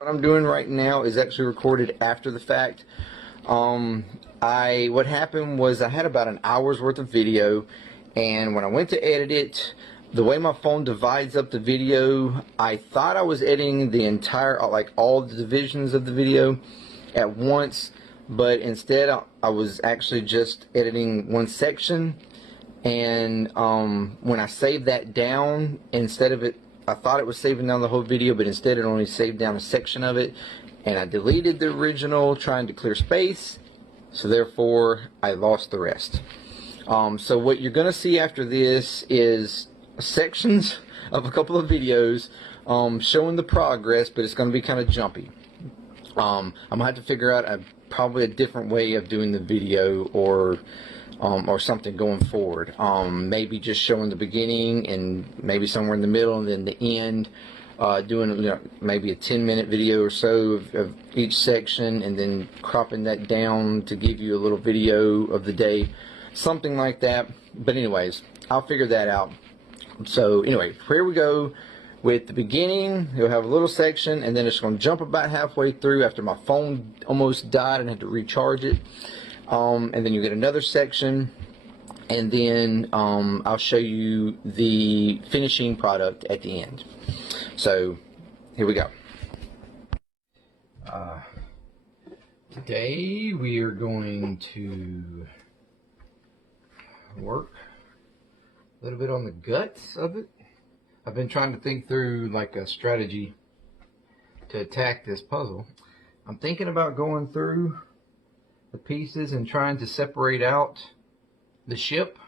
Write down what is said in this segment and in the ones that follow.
What I'm doing right now is actually recorded after the fact. What happened was I had about an hour's worth of video, and when I went to edit it, the way my phone divides up the video, I thought I was editing the entire, like all the divisions of the video at once, but instead I was actually just editing one section. And when I saved that down, instead of it, I thought it was saving down the whole video, but instead it only saved down a section of it, and I deleted the original trying to clear space, so therefore I lost the rest. So what you're going to see after this is sections of a couple of videos showing the progress, but it's going to be kind of jumpy. I'm going to have to figure out probably a different way of doing the video, or something going forward. Maybe just showing the beginning and maybe somewhere in the middle and then the end, doing maybe a 10-minute video or so of each section, and then cropping that down to give you a little video of the day, something like that. But anyways, I'll figure that out. So anyway, here we go with the beginning. You'll have a little section, and then it's going to jump about halfway through after my phone almost died and had to recharge it. And then you get another section, and then I'll show you the finishing product at the end. So here we go. Today we are going to work a little bit on the guts of it. I've been trying to think through like a strategy to attack this puzzle. I'm thinking about going through the pieces and trying to separate out the ship.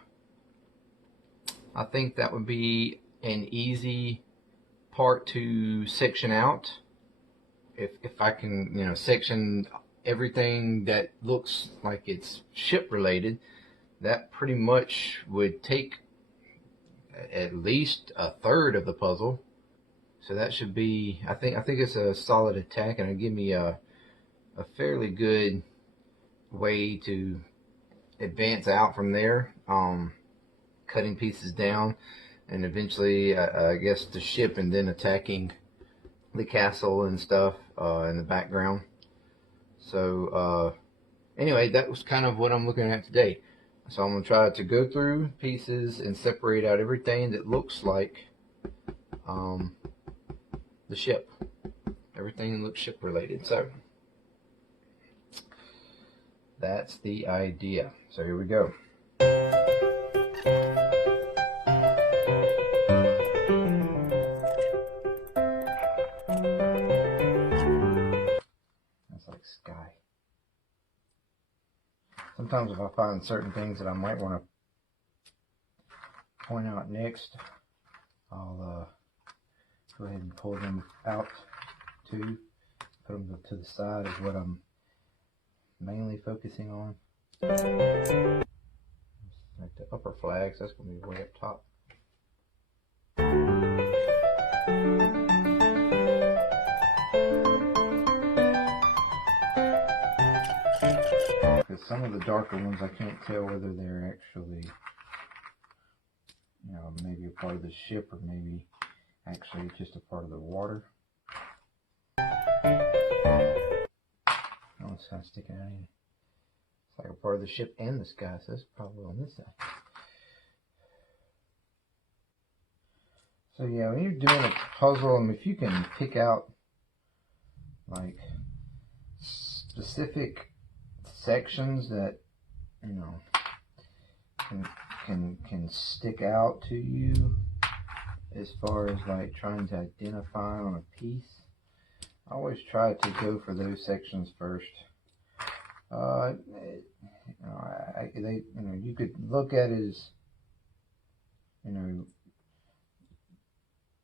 I think that would be an easy part to section out. If I can, section everything that looks like it's ship related, that pretty much would take at least a third of the puzzle. So that should be, I think it's a solid attack, and it'll give me a fairly good way to advance out from there, cutting pieces down, and eventually I guess the ship, and then attacking the castle and stuff in the background. So anyway, that was kind of what I'm looking at today. So I'm going to try to go through pieces and separate out everything that looks like the ship, everything that looks ship related. So that's the idea. So here we go. That's like sky. Sometimes if I find certain things that I might want to point out next, I'll go ahead and pull them out too. Put them to the side is what I'm mainly focusing on. Like the upper flags, that's going to be way up top. Because some of the darker ones I can't tell whether they're actually, maybe a part of the ship, or maybe actually just a part of the water. Oh, it's kind of sticking out here. It's like a part of the ship and the sky, so it's probably on this side. So yeah, when you're doing a puzzle, if you can pick out like specific sections that can stick out to you as far as like trying to identify on a piece, I always try to go for those sections first. You could look at it as,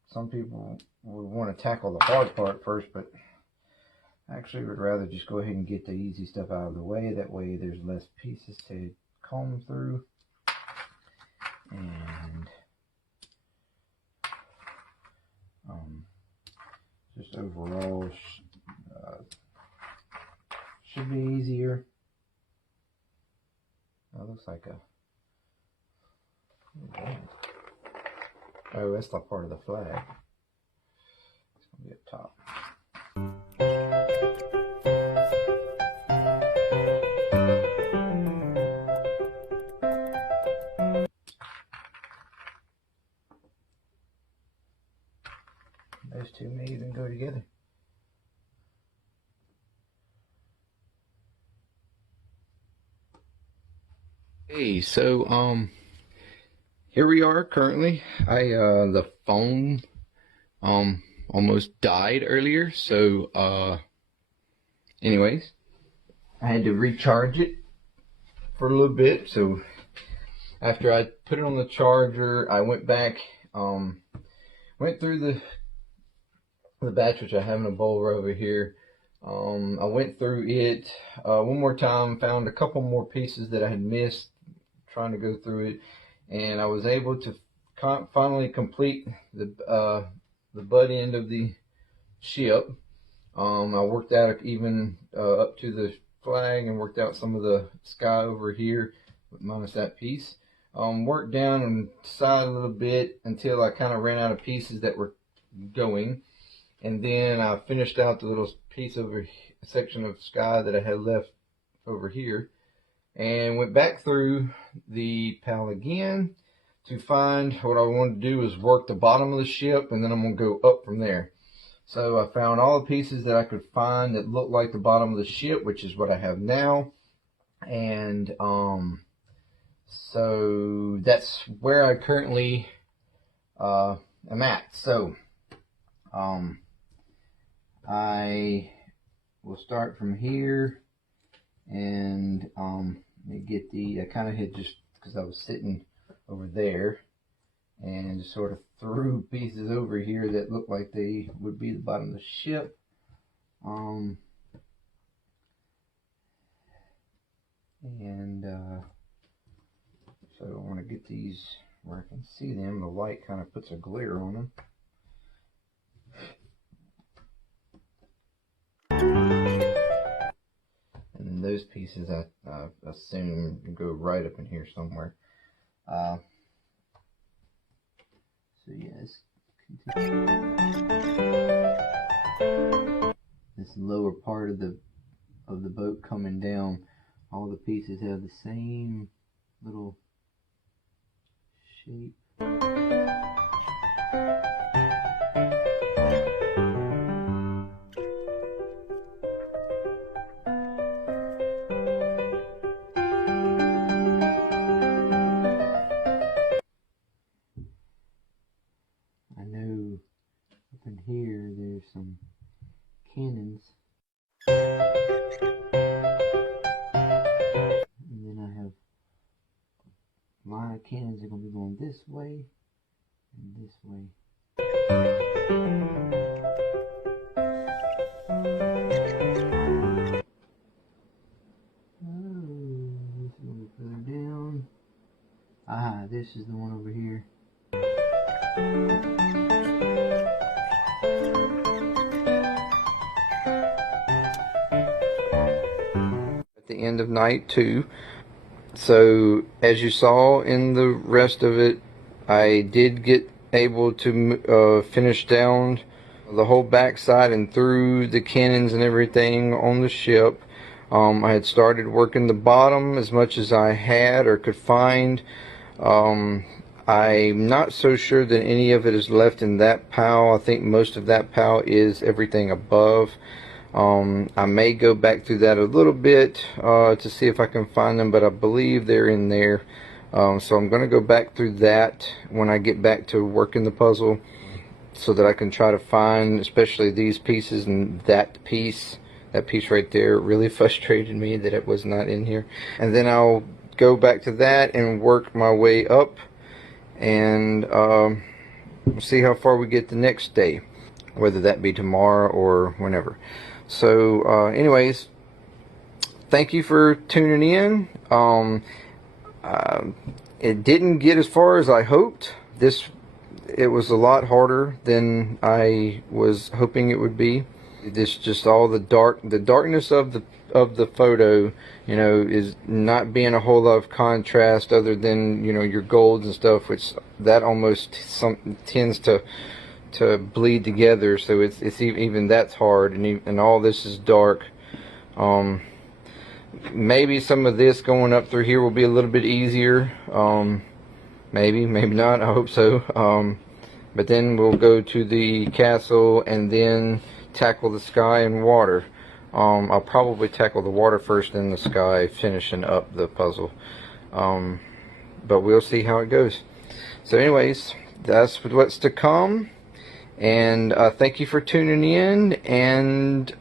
some people would want to tackle the hard part first, but I actually would rather just go ahead and get the easy stuff out of the way. That way there's less pieces to comb through. And just overall should be easier. That looks like a, oh, that's not part of the flag. It's gonna be up top. Those two may even go together. Hey, so here we are currently. The phone almost died earlier, so anyways, I had to recharge it for a little bit. So after I put it on the charger, I went back, went through the batch, which I have in a bowl over here. I went through it one more time, found a couple more pieces that I had missed trying to go through it, and I was able to finally complete the butt end of the ship. I worked out even up to the flag and worked out some of the sky over here, minus that piece. Worked down and side a little bit until I kind of ran out of pieces that were going, and then I finished out the little piece over section of sky that I had left over here, and went back through the PAL again to find what I wanted to do is work the bottom of the ship, and then I'm going to go up from there. So I found all the pieces that I could find that looked like the bottom of the ship, which is what I have now. And so that's where I currently am at. So I will start from here, and let me get I kind of had just, because I was sitting over there and just sort of threw pieces over here that looked like they would be the bottom of the ship. So I want to get these where I can see them. The light kind of puts a glare on them. And those pieces I assume go right up in here somewhere. So yes, this lower part of the boat coming down, all the pieces have the same little shape. I know up in here there's some cannons. And then I have my cannons are going to be going this way and this way. Oh, this is going to be further down. Ah, this is the one over here. At the end of night 2. So as you saw in the rest of it, I did get able to finish down the whole backside and through the cannons and everything on the ship. I had started working the bottom as much as I had or could find. I'm not so sure that any of it is left in that PAL. I think most of that PAL is everything above. I may go back through that a little bit to see if I can find them, but I believe they're in there. So I'm going to go back through that when I get back to working the puzzle, so that I can try to find especially these pieces and that piece. That piece right there really frustrated me that it was not in here. And then I'll go back to that and work my way up, and see how far we get the next day, whether that be tomorrow or whenever. So anyways, thank you for tuning in. It didn't get as far as I hoped. It was a lot harder than I was hoping it would be. This just all the darkness of the photo, you know, is not being a whole lot of contrast other than, you know, your golds and stuff, which that almost tends to bleed together. So it's even that's hard, and all this is dark. Maybe some of this going up through here will be a little bit easier. Maybe not. I hope so. but then we'll go to the castle and then tackle the sky and water. I'll probably tackle the water first, then the sky, finishing up the puzzle. But we'll see how it goes. So anyways, that's what's to come. And thank you for tuning in, and